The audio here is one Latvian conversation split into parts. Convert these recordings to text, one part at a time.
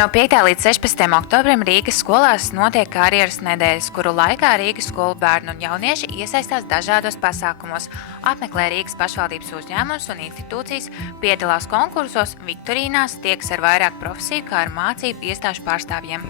No 5. līdz 16. oktobrim Rīgas skolās notiek karjeras nedēļas, kuru laikā Rīgas skolu bērni un jaunieši iesaistās dažādos pasākumos, apmeklē Rīgas pašvaldības uzņēmumus un institūcijas, piedalās konkursos, viktorīnās, tiekas ar vairāk profesiju, kā ar mācību iestāžu pārstāvjiem.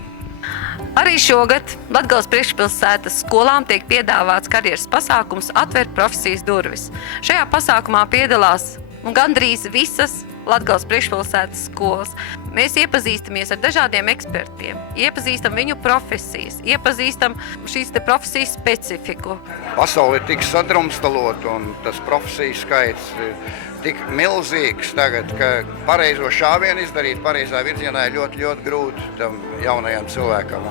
Arī šogad Latgales priekšpilsētas skolām tiek piedāvāts karjeras pasākums Atvērt profesijas durvis. Šajā pasākumā piedalās gandrīz visas Latgales priekšpilsētas skolas. Mēs iepazīstamies ar dažādiem ekspertiem, iepazīstam viņu profesijas, iepazīstam šīs profesijas specifiku. Pasaule ir tik sadrumstalota un tas profesiju skaits ir tik milzīgs tagad, ka pareizo šāvienu izdarīt pareizā virzienā ir ļoti, ļoti grūti tam jaunajam cilvēkam.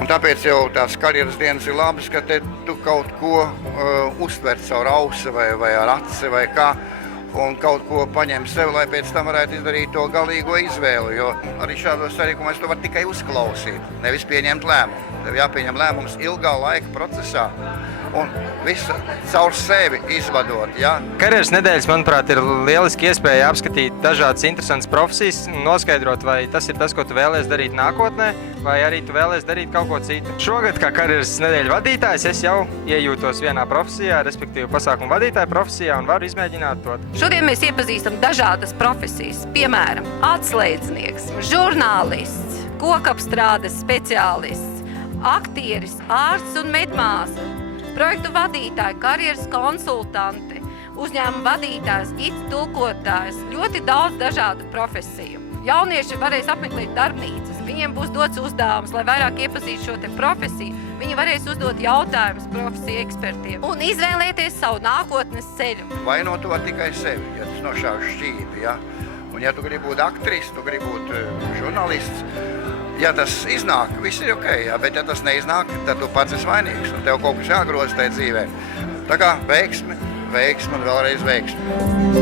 Un tāpēc jau tās karjeras dienas ir labas, ka te tu kaut ko uztver caur ausi vai ar aci vai kā. Un kaut ko paņem sev, lai pēc tam varētu izdarīt to galīgo izvēli, jo arī šādos sarīkumos tu var tikai uzklausīt, nevis pieņemt lēmumu. Tev jāpieņem lēmums ilgā laika procesā un visu caur sevi izvadot. Ja? Karjeras nedēļas, manuprāt, ir lieliski iespēja apskatīt dažādas interesantas profesijas, noskaidrot, vai tas ir tas, ko tu vēlies darīt nākotnē, vai arī tu vēlies darīt kaut ko citu. Šogad, kā karjeras nedēļu vadītājs, es jau iejūtos vienā profesijā, respektīvi pasākumu vadītāja profesijā, un varu izmēģināt to. Šodien mēs iepazīstam dažādas profesijas, piemēram, atslēdznieks, žurnālists, kokapstrādes speciālists, aktieris, ārsts un medmāsa, projektu vadītāji, karjeras konsultanti, uzņēmuma vadītājs, gids tulkotājs, ļoti daudz dažādu profesiju. Jaunieši varēs apmeklēt darbnīcas, viņiem būs dots uzdevums, lai vairāk iepazītu šo profesiju. Viņi varēs uzdot jautājumus profesiju ekspertiem un izvēlēties savu nākotnes ceļu. Vainot to tikai sevi, ja tas nošāv šķīvi. Ja? Un ja tu gribi būt aktris, tu gribi būt žurnālists, ja tas iznāk, viss ir ok, ja? Bet ja tas neiznāk, tad tu pats esi vainīgs un tev kaut kas jāgroza tajā dzīvē. Tā kā veiksmi un vēlreiz veiksmi.